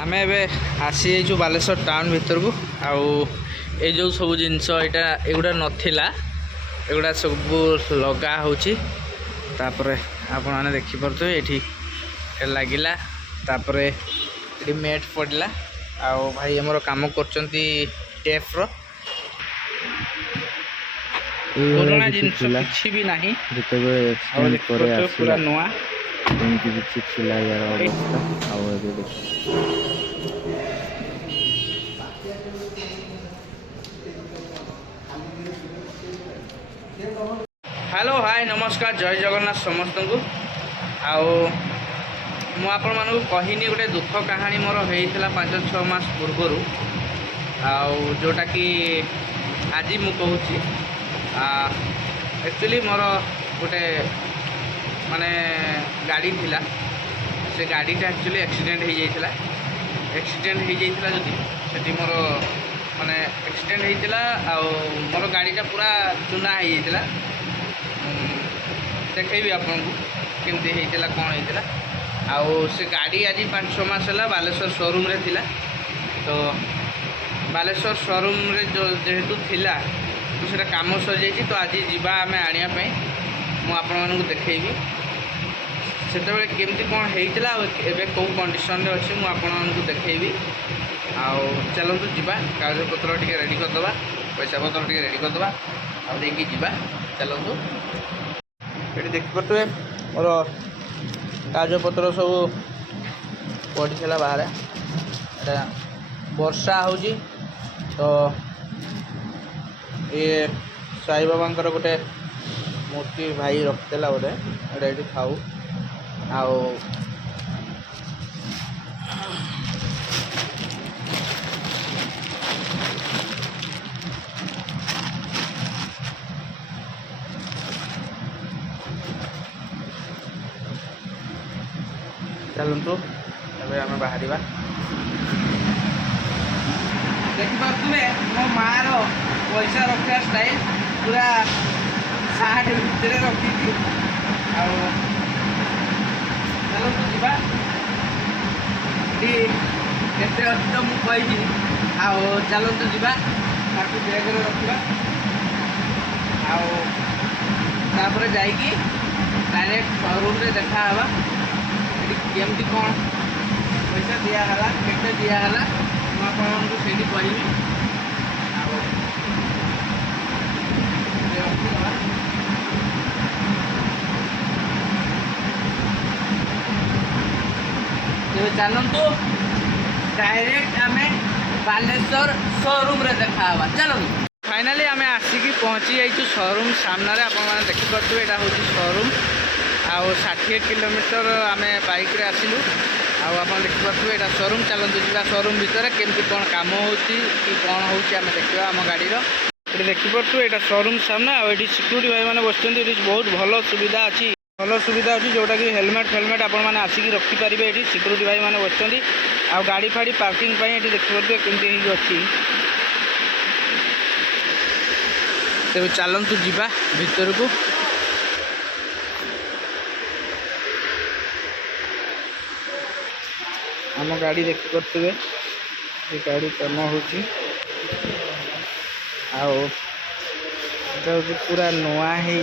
आमे एबे आसी जाइछु बालेश्वर टाउन भीतर को आउ ए जो सब जिनस एटा एगुडा नथिला एगुडा सब लगा होची तापरे आपण माने देखि परतो एठी लागिला तापरे एठी मेट पडला आउ भाई हमर काम करचंती टेप रो पुराना जिनस किछि भी नाही जते एक्सटेंड करे आसी पूरा नवा एमती किछि छिला यार अवस्था आउ एबे देख हेलो हाय नमस्कार जय जगन्नाथ समस्त को आउ मु आपण मानू कहिनी गोटे दुख कहानी मोर होइथिला 5-6 मास पूर्व आउ जोटा कि आज मु कहूची एक्चुअली मोर गोटे माने गाड़ी थिला से गाड़ीटा एक्चुअली एक्सीडेंट हो जाइथिला जदि सेठी मोर माने एक्सीडेंट होइथिला आउ मोर गाड़ीटा पूरा चुना हो जाइथिला देखी आपको केमती होता कौन होता आउ से गाड़ी आज 5-6 मास है बालेश्वर शोरूम रे थिला तो बालेश्वर शोरूम रे जो जेहेतु थिला तो सेटा काम सर जाइए तो आज जीवा आम आने मु आपण मानू देखी से केमती कौन होता एवं कौ कंडीशन रे अच्छी मुझे आपण मानू देखी आउ चलतु जीवा कागज पत्र टे रेडी करदे पैसा पत्र टे रेडी करदे आगे जीवा चलतु ये देखिपे मोर कागज पत्र सब पड़ा बाहर वर्षा हो तो ये साई बाबा गोटे मूर्ति भाई रखिदेला बोले ये खाऊ आओ चलतु आम बाहर देखिपे मो मार पैसा रखा स्टाइल पूरा साठ भितर रखी चलतु जीवा केते अच्छी तो मुझे चलतु जीवा बैग रखा आपर जाकि डायरेक्ट शोरूम रे देखा केमती कौन पैसा दिहला केते दिहला मुझे से कहि चलतु डायरेक्ट आम बालेश्वर शोरूम रे देखा चलो फाइनाली आम आसिक पहुँची जाइए शोरूम सामने आपने देखिपे यहाँ हूँ शोरूम आउ 60 किलोमीटर आम बाइक रे आसिलु आप देखिपे यहाँ शोरूम चलतु जा शोरूम भितर केमती कौन काम हो कौन हो देखा आम गाड़ी ये देखिपे यहाँ शोरूम सामने आठ सिक्यूरीटी भाई मैंने बस बहुत भल सुविधा अच्छी जोटा कि हेलमेट फेलमेट आपण मैंने आसिक रखिपारे ये सिक्यूरीटी भाई मैंने बस गाड़ी फाड़ी पार्किंग ये देखिपे केमती अच्छी तेज चलतु जीवा भीतर को आम गाड़ी देखिपे ये गाड़ी कम हो पूरा नुआ है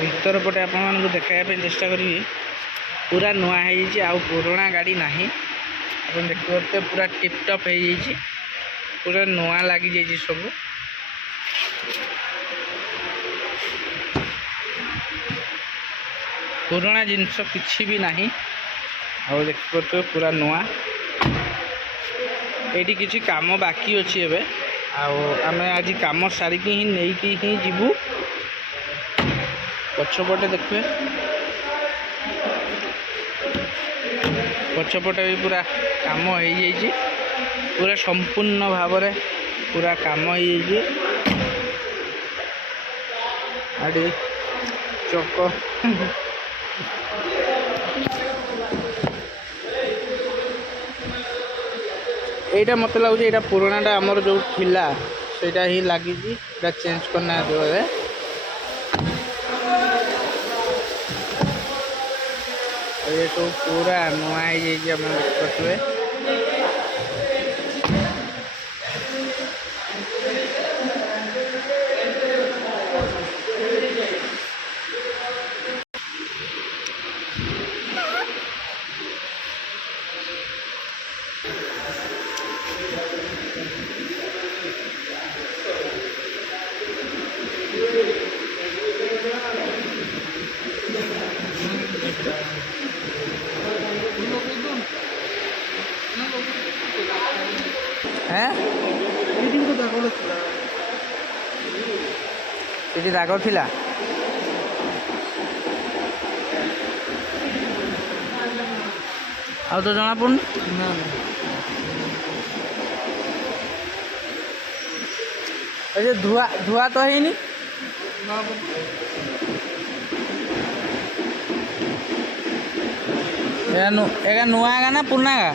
भीतर पटे आप देखापी चेष्टा करी पूरा नुआ है पुराना गाड़ी ना आप देखिए पूरा टिपटप हो पूरा नुआ लगी जाइए सब पुराना जिनस किछि भी नहीं देखिए पूरा नुआ ये किसी काम बाकी अच्छी एवं आम आज कम सारिकी ही नहीं ही जीवु पछपटे देखिए पछपटे भी पूरा काम हो पूरा संपूर्ण भाव में पूरा काम हो चक এইটা ମତେ ଲାଗୁଛି ଏଇଟା ପୁରୁଣାଟା ଆମର ଯେଉଁ ଥିଲା ସେଇଟା ହିଁ ଲାଗିଛି, ଏଇଟା ଚେଞ୍ଜ କରିନାହାନ୍ତି ବୋଧେ। ଏ ସବୁ ପୁରା ନୂଆ ହେଇଯାଇଛି ଆପଣ ଦେଖିପାରୁଥିବେ। হ্যাঁ ସେଠି ଦାଗ ଥିଲା। ଆଉ ତ ଜଣା ପଡୁନି। ଏ ଯେ ଧୁଆ ଧୁଆ ତ ହେଇନି। ଏଗା ନୂଆ ଗା ନା ପୁରୁଣା ଗା?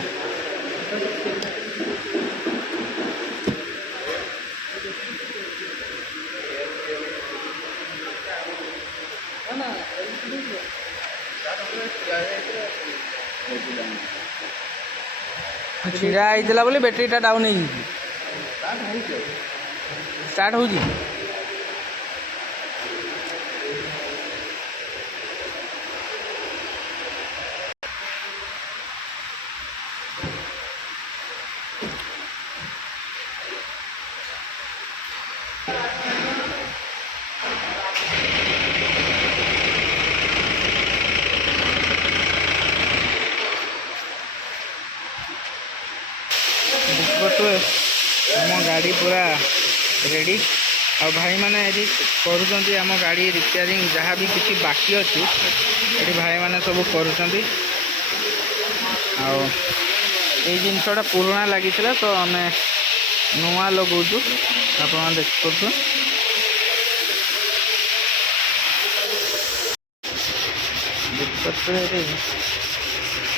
ଛିଡ଼ା ହେଇଥିଲା ବୋଲି ବ୍ୟାଟେରୀଟା ଡାଉନ୍ ହେଇଯାଇଛି। ଷ୍ଟାର୍ଟ ହେଉଛି। ଦେଖିପାରୁଥିବେ ଆମ ଗାଡ଼ି ପୁରା ରେଡ଼ି। ଆଉ ଭାଇମାନେ ଏଠି କରୁଛନ୍ତି ଆମ ଗାଡ଼ି ରିପେୟାରିଂ, ଯାହା ବି କିଛି ବାକି ଅଛି ଏଠି ଭାଇମାନେ ସବୁ କରୁଛନ୍ତି। ଆଉ ଏଇ ଜିନିଷଟା ପୁରୁଣା ଲାଗିଥିଲା ତ ଆମେ ନୂଆ ଲଗାଉଛୁ, ଆପଣ ଦେଖିପାରୁଥିବେ। ଦେଖିପାରୁଥିବେ ଏଠି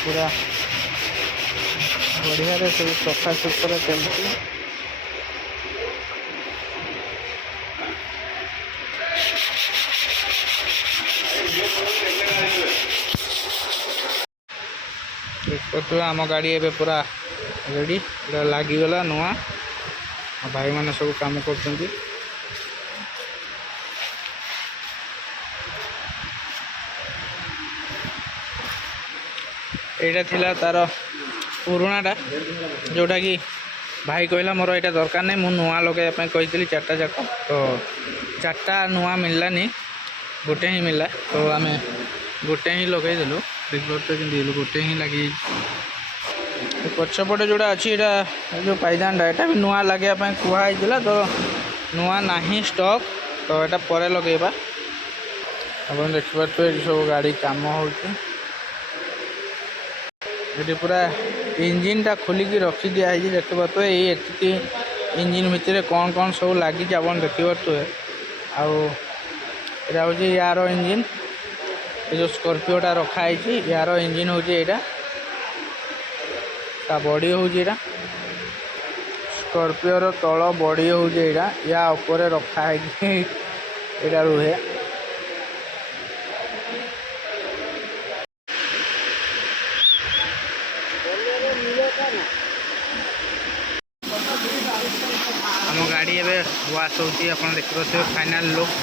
ପୁରା ବଢ଼ିଆରେ ସବୁ ସଫାସୁତୁରା ଚାଲିଛି। ଦେଖିପାରୁଥିବେ ଆମ ଗାଡ଼ି ଏବେ ପୁରା ରେଡ଼ି, ପୁରା ଲାଗିଗଲା ନୂଆ। ଆଉ ଭାଇମାନେ ସବୁ କାମ କରୁଛନ୍ତି। এইଟା ଥିଲା ତାର ପୁରୁଣାଟା, ଯେଉଁଟାକି ଭାଇ କହିଲା ମୋର ଏଇଟା ଦରକାର ନାହିଁ, ମୁଁ ନୂଆ ଲଗାଇବା ପାଇଁ କହିଥିଲି ଚାରିଟା ଯାକ। ତ ଚାରିଟା ନୂଆ ମିଳିଲାନି, ଗୋଟେ ହିଁ ମିଳିଲା। ତ ଆମେ ଗୋଟେ ହିଁ ଲଗାଇଦେଲୁ। ଦେଖିପାରୁଥିବେ କେମିତି ଗୋଟେ ହିଁ ଲାଗିଯାଇଛି। ପଛପଟେ ଯେଉଁଟା ଅଛି ଏଇଟା ଯେଉଁ ପାଇଦାନଟା, ଏଇଟା ବି ନୂଆ ଲଗାଇବା ପାଇଁ କୁହାହେଇଥିଲା। ତ ନୂଆ ନାହିଁ ଷ୍ଟକ୍, ତ ଏଇଟା ପରେ ଲଗାଇବା। ଆପଣ ଦେଖିପାରୁଥିବେ ଏଠି ସବୁ ଗାଡ଼ି କାମ ହେଉଛି। ଏଠି ପୁରା ଇଞ୍ଜିନଟା ଖୋଲିକି ରଖି ଦିଆହେଇଛି। ଦେଖିପାରୁଥିବେ ଏଇ ଏତିକି ଇଞ୍ଜିନ ଭିତରେ କ'ଣ କ'ଣ ସବୁ ଲାଗିଛି ଆପଣ ଦେଖିପାରୁଥିବେ। ଆଉ ଏଇଟା ହେଉଛି ୟାର ଇଞ୍ଜିନ। ଏ ଯେଉଁ ସ୍କର୍ପିଓଟା ରଖା ହେଇଛି ୟାର ଇଞ୍ଜିନ ହେଉଛି ଏଇଟା। ତା ବଡ଼ି ହେଉଛି ଏଇଟା। ସ୍କର୍ପିଓର ତଳ ବଡ଼ି ହେଉଛି ଏଇଟା। ୟା ଉପରେ ରଖା ହେଇକି ଏଇଟା ରୁହେ। ଆମ ଗାଡ଼ି ଏବେ ୱାଶ୍ ହେଉଛି, ଆପଣ ଦେଖିପାରୁଥିବେ ଫାଇନାଲ୍ ଲୁକ୍।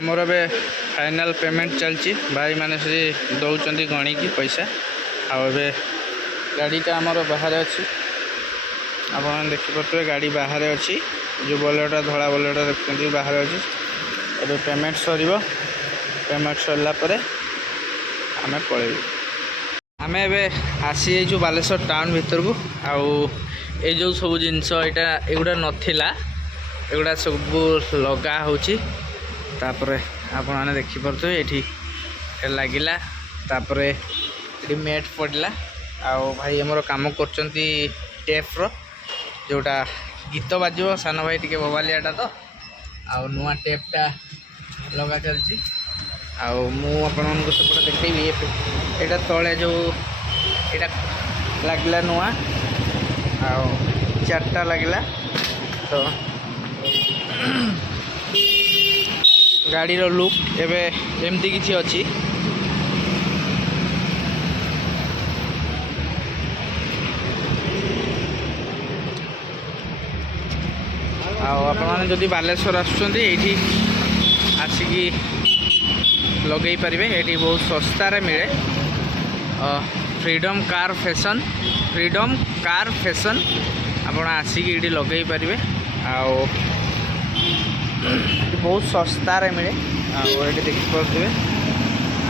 आमर ए फाइनाल पेमेंट चलची भाई माने से दौरान गणिकी पैसा आबे गाड़ीटा आमर बाहर अच्छी आप देखिपे गाड़ी बाहर अच्छी जो बोलेरोटा धला बोलेरोटा देखते बाहर अच्छी ए पेमेंट सर पेमेंट सरला आम पलू आम ए आसी जाइए बालेश्वर टाउन भीतर को आउ ये जो सब जिनस यहाँ एगुड़ा नाला एगुड़ा सब लगा होची तापर आपण मैंने देखिपे ये लगिला तापर ये मेट पड़ा आउ भाई आमर कम कर टेप्र जोटा गीत बाजो सान भाई टे बबालियाटा तो आउ नुआ टेपटा लगा चलती आपपटे देखी यहाँ तले जो यहाँ लगला नुआ आउ चार्टा लगला तो गाड़ीर लुक एबे एमती किसी अच्छी आपने बालेश्वर आसिकी लगे पारे ये बहुत सस्तार मिले फ्रीडम कार फैशन आप आसिकी ये लगे पारे बहुत सस्तार मिले ये देखिपे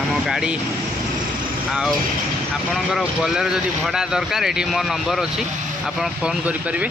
आम गाड़ी आपणकर बोलेरो जदि भड़ा दरकार ये मो नंबर अच्छी आप फोन करें।